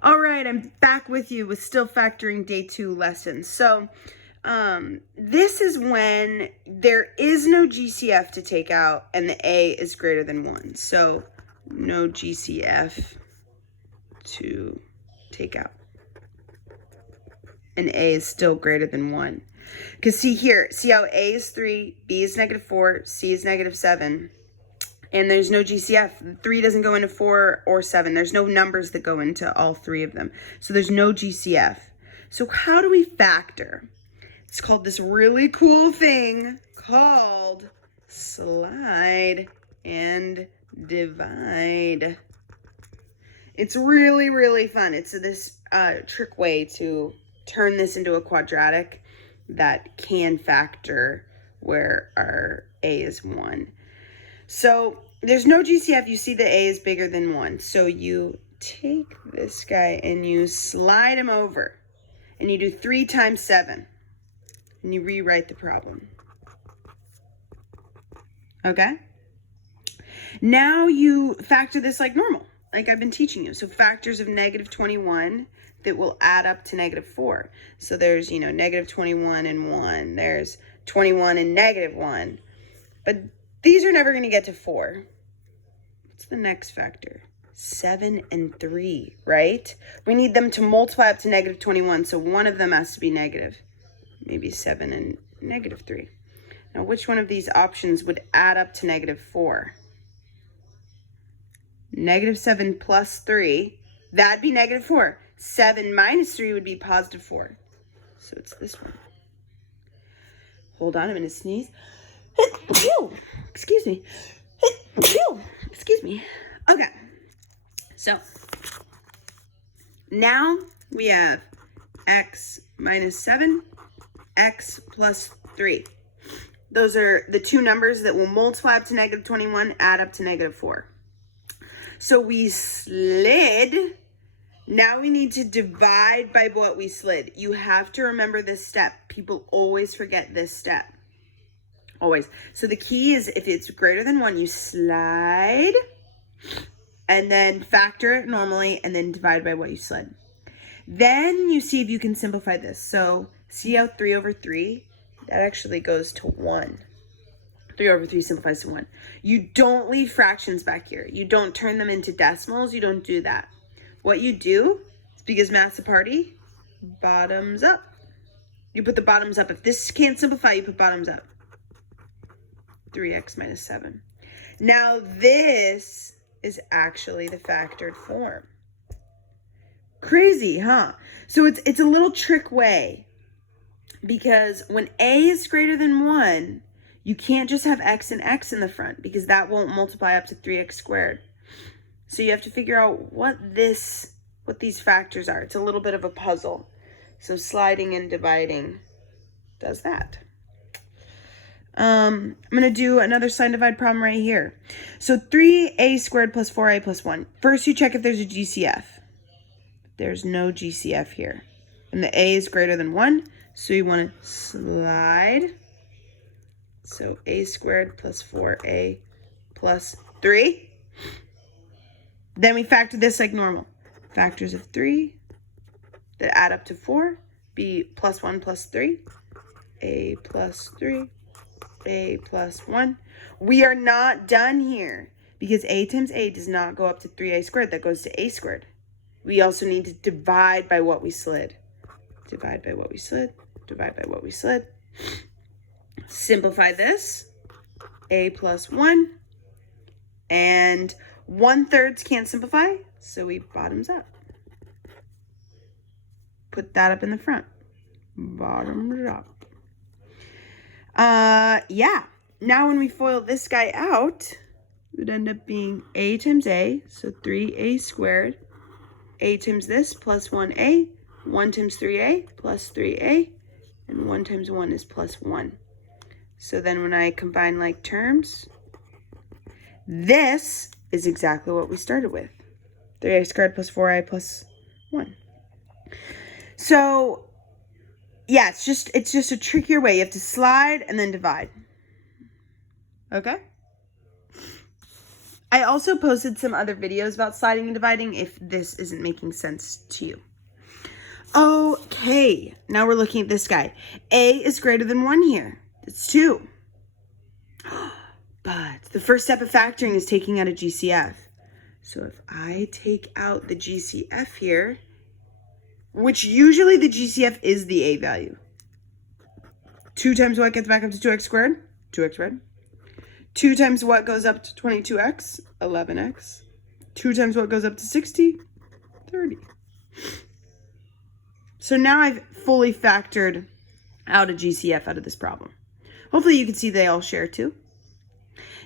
All right, I'm back with you with still factoring day 2 lessons. So this is when there is no GCF to take out and the A is greater than 1. So no GCF to take out. And A is still greater than 1. Because see here, see how A is 3, B is -4, C is -7. And there's no GCF. 3 doesn't go into 4 or 7. There's no numbers that go into all 3 of them. So there's no GCF. So how do we factor? It's called this really cool thing called slide and divide. It's really, really fun. It's this trick way to turn this into a quadratic that can factor where our A is 1. So there's no GCF. You see the A is bigger than 1. So you take this guy and you slide him over. And you do 3 times 7. And you rewrite the problem. Okay? Now you factor this like normal, like I've been teaching you. So factors of -21 that will add up to -4. So there's, -21 and 1. There's 21 and -1. But these are never going to get to 4. What's the next factor? 7 and 3, right? We need them to multiply up to -21, so one of them has to be negative. Maybe 7 and -3. Now, which one of these options would add up to -4? -7 plus 3, that'd be -4. 7 minus 3 would be +4. So it's this one. Hold on, I'm going to sneeze. Excuse me. Excuse me. Okay. So now we have x minus 7, x plus 3. Those are the two numbers that will multiply up to -21, add up to -4. So we slid. Now we need to divide by what we slid. You have to remember this step. People always forget this step. Always. So the key is if it's greater than 1, you slide and then factor it normally and then divide by what you slid. Then you see if you can simplify this. So see how 3 over 3, that actually goes to 1. 3 over 3 simplifies to 1. You don't leave fractions back here. You don't turn them into decimals. You don't do that. What you do, is because math's a party, bottoms up. You put the bottoms up. If this can't simplify, you put bottoms up. 3x minus 7. Now this is actually the factored form. Crazy, huh? So it's a little trick way, because when A is greater than 1, you can't just have x and x in the front because that won't multiply up to 3x squared. So you have to figure out what these factors are. It's a little bit of a puzzle. So sliding and dividing does that. I'm going to do another sign divide problem right here. So 3a squared plus 4a plus 1. First, you check if there's a GCF. There's no GCF here. And the a is greater than 1, so you want to slide. So a squared plus 4a plus 3. Then we factor this like normal. Factors of 3 that add up to 4. B plus 1 plus 3. A plus 3. A plus 1. We are not done here because a times a does not go up to 3a squared. That goes to a squared. We also need to divide by what we slid. Divide by what we slid. Divide by what we slid. Simplify this. A plus 1. And 1/3 can't simplify, so we bottoms up. Put that up in the front. Bottoms up. Yeah. Now when we FOIL this guy out, it would end up being a times a, so 3a squared. A times this plus 1a. 1 times 3a plus 3a. And 1 times 1 is plus 1. So then when I combine like terms, this is exactly what we started with. 3a squared plus 4a plus 1. So yeah, it's just a trickier way. You have to slide and then divide. Okay? I also posted some other videos about sliding and dividing if this isn't making sense to you. Okay, now we're looking at this guy. A is greater than 1 here. It's 2. But the first step of factoring is taking out a GCF. So if I take out the GCF here, which usually the GCF is the A value. 2 times what gets back up to 2x squared? 2x squared. 2 times what goes up to 22x? 11x. 2 times what goes up to 60? 30. So now I've fully factored out a GCF out of this problem. Hopefully you can see they all share 2.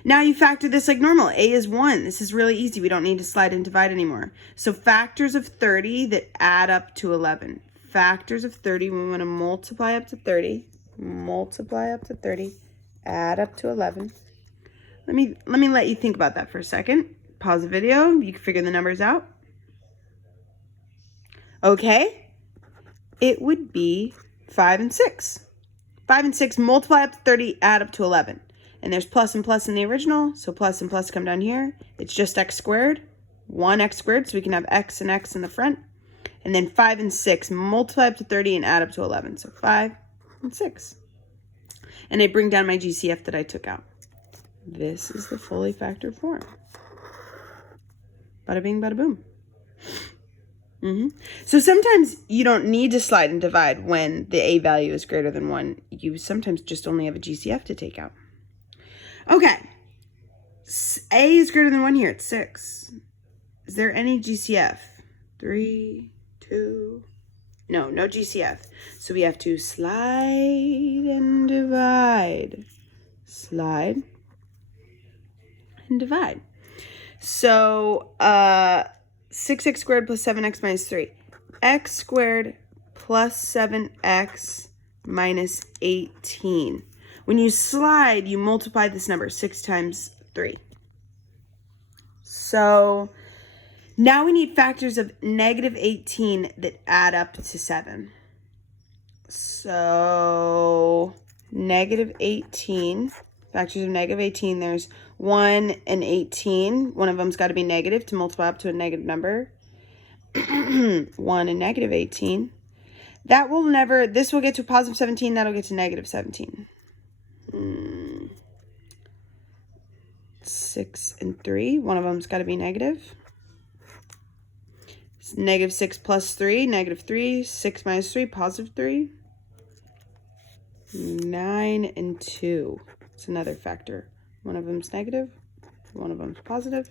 Now you factor this like normal. A is 1. This is really easy. We don't need to slide and divide anymore. So factors of 30 that add up to 11. Factors of 30, we want to multiply up to 30. Multiply up to 30. Add up to 11. Let me let you think about that for a second. Pause the video. You can figure the numbers out. Okay. It would be 5 and 6. 5 and 6 multiply up to 30, add up to 11. And there's plus and plus in the original, so plus and plus come down here. It's just x squared, 1x squared, so we can have x and x in the front. And then 5 and 6 multiply up to 30 and add up to 11. So 5 and 6. And I bring down my GCF that I took out. This is the fully factored form. Bada bing, bada boom. So sometimes you don't need to slide and divide when the A value is greater than 1. You sometimes just only have a GCF to take out. Okay, A is greater than 1 here. It's 6. Is there any GCF? 3, 2, no GCF. So we have to slide and divide. Slide and divide. So 6x squared plus 7x minus 3. X squared plus 7x minus 18. When you slide, you multiply this number 6 times 3. So now we need factors of negative 18 that add up to 7. So negative 18, factors of negative 18, there's 1 and 18. One of them's got to be negative to multiply up to a negative number. 1 and negative 18. That will never, this will get to positive 17, that'll get to negative 17. 6 and 3. One of them's got to be negative. It's negative 6 plus 3, negative 3. 6 minus 3, positive 3. 9 and 2. It's another factor. One of them's negative. One of them's positive.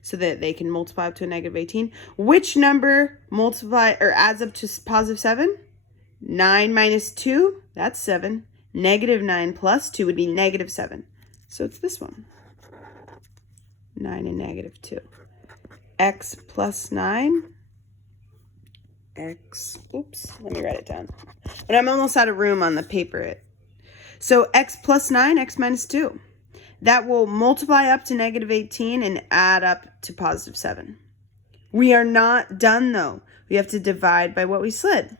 So that they can multiply up to a negative 18. Which number multiply or adds up to positive 7? 9 minus 2, that's 7. Negative 9 plus 2 would be negative 7. So it's this one. 9 and negative 2. X plus 9. X, oops, let me write it down. But I'm almost out of room on the paper. So x plus 9, x minus 2. That will multiply up to negative 18 and add up to positive 7. We are not done though. We have to divide by what we slid.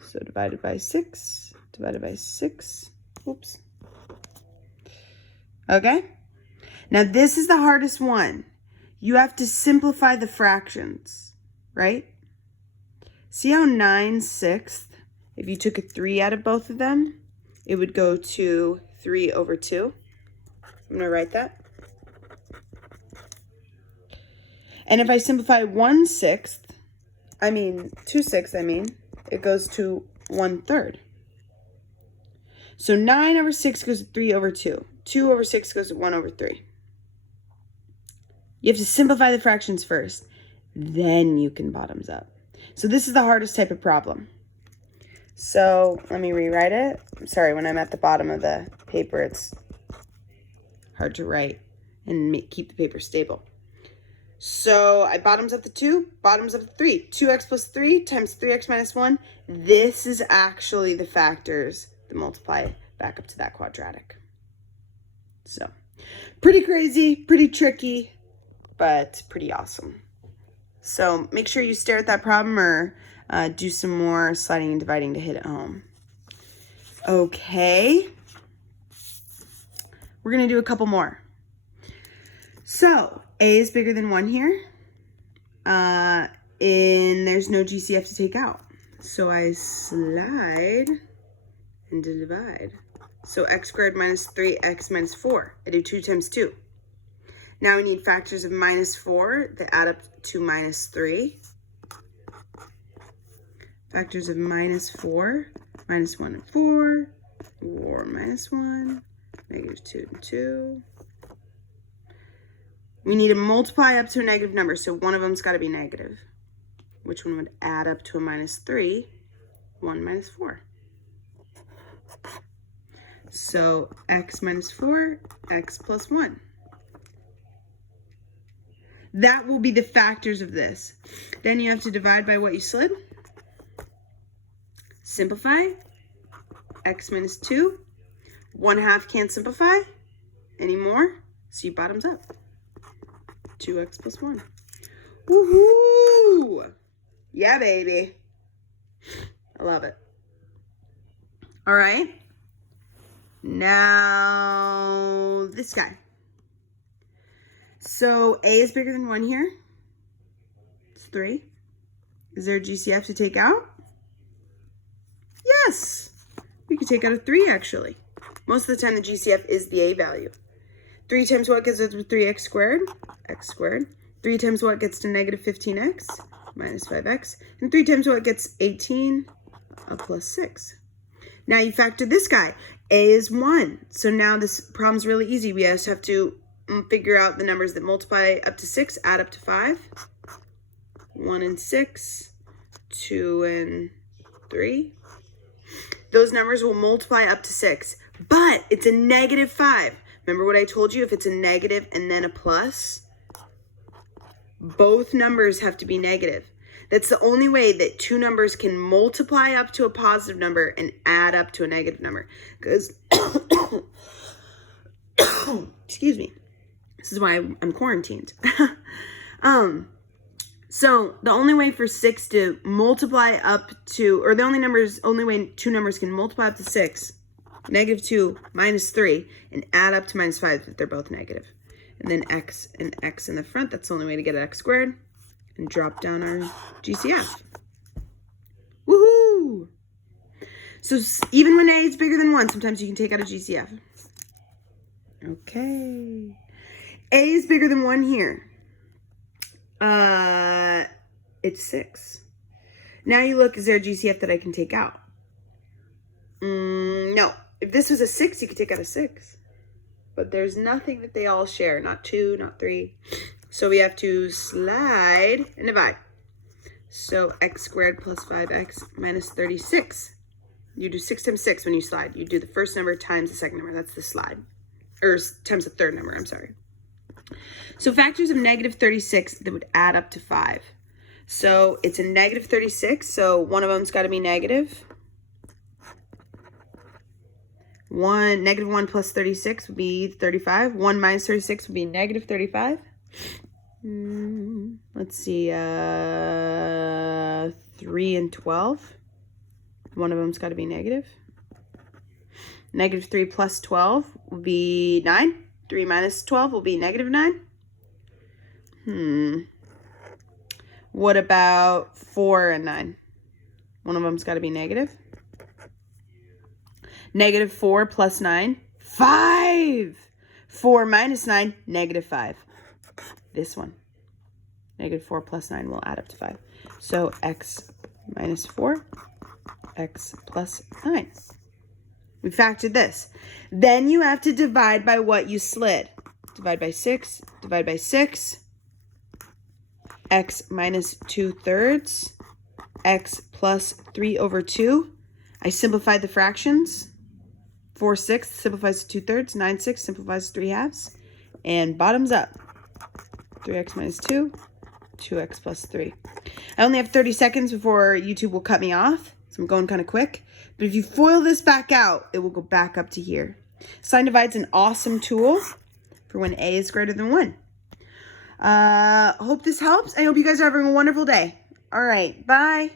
So divided by 6, divided by 6, oops. Okay? Now this is the hardest one. You have to simplify the fractions, right? See how 9/6, if you took a 3 out of both of them, it would go to 3 over 2. I'm going to write that. And if I simplify 1/6, 2/6, it goes to 1/3. So 9 over 6 goes to 3 over 2. 2 over 6 goes to 1 over 3. You have to simplify the fractions first. Then you can bottoms up. So this is the hardest type of problem. So let me rewrite it. I'm sorry, when I'm at the bottom of the paper, it's hard to write and keep the paper stable. So I bottoms up the 2, bottoms up the 3. 2x plus 3 times 3x minus 1. This is actually the factors that multiply back up to that quadratic. So pretty crazy, pretty tricky, but pretty awesome. So make sure you stare at that problem or do some more sliding and dividing to hit it home. Okay. We're going to do a couple more. So a is bigger than 1 here. And there's no GCF to take out. So I slide and divide. So x squared minus 3x minus 4. I do 2 times 2. Now we need factors of minus 4 that add up to minus 3. Factors of minus 4, minus 1 and 4, or minus 1, negative 2 and 2. We need to multiply up to a negative number, so one of them's got to be negative. Which one would add up to a minus 3? 1 minus 4. So x minus 4, x plus 1. That will be the factors of this. Then you have to divide by what you slid. Simplify. X minus 2. 1/2 can't simplify anymore, so you bottoms up. 2x plus 1. Woohoo! Yeah, baby. I love it. All right. Now, this guy. So a is bigger than 1 here. It's 3. Is there a GCF to take out? Yes. We could take out a 3, actually. Most of the time, the GCF is the a value. 3 times what gets us to 3x squared? X squared. 3 times what gets to negative 15x? Minus 5x. And 3 times what gets 18? Plus 6. Now you factor this guy. A is 1. So now this problem's really easy. We just have to figure out the numbers that multiply up to 6, add up to 5. 1 and 6. 2 and 3. Those numbers will multiply up to 6. But it's a negative 5. Remember what I told you? If it's a negative and then a plus, both numbers have to be negative. That's the only way that two numbers can multiply up to a positive number and add up to a negative number. Because, excuse me, this is why I'm quarantined. So the only way for 6 to multiply up to, or the only way two numbers can multiply up to 6, negative 2 minus 3, and add up to minus 5 if they're both negative. And then x and x in the front, that's the only way to get x squared. And drop down our GCF. Woohoo! So even when a is bigger than 1, sometimes you can take out a GCF. Okay. A is bigger than 1 here. It's 6. Now you look, is there a GCF that I can take out? No. If this was a 6, you could take out a 6. But there's nothing that they all share. Not 2, not 3. So we have to slide and divide. So x squared plus 5x minus 36. You do 6 times 6 when you slide. You do the first number times the second number. That's the slide. Or times the third number, I'm sorry. So factors of negative 36 that would add up to 5. So it's a negative 36, so one of them's got to be negative. Negative 1 plus 36 would be 35. 1 minus 36 would be negative 35. Let's see, 3 and 12. One of them's got to be negative. Negative 3 plus 12 will be 9. 3 minus 12 will be negative 9. What about 4 and 9? One of them's got to be negative. Negative 4 plus 9, 5. 4 minus 9, negative 5. This one. Negative 4 plus 9 will add up to 5. So x minus 4, x plus 9. We factored this. Then you have to divide by what you slid. Divide by 6, divide by 6. X minus 2/3, x plus 3/2. I simplified the fractions. 4/6 simplifies to 2/3. 9/6 simplifies to 3/2. And bottoms up. 3x minus 2, 2x plus 3. I only have 30 seconds before YouTube will cut me off, so I'm going kind of quick. But if you FOIL this back out, it will go back up to here. Sign divide's an awesome tool for when a is greater than 1. Hope this helps. I hope you guys are having a wonderful day. All right, bye.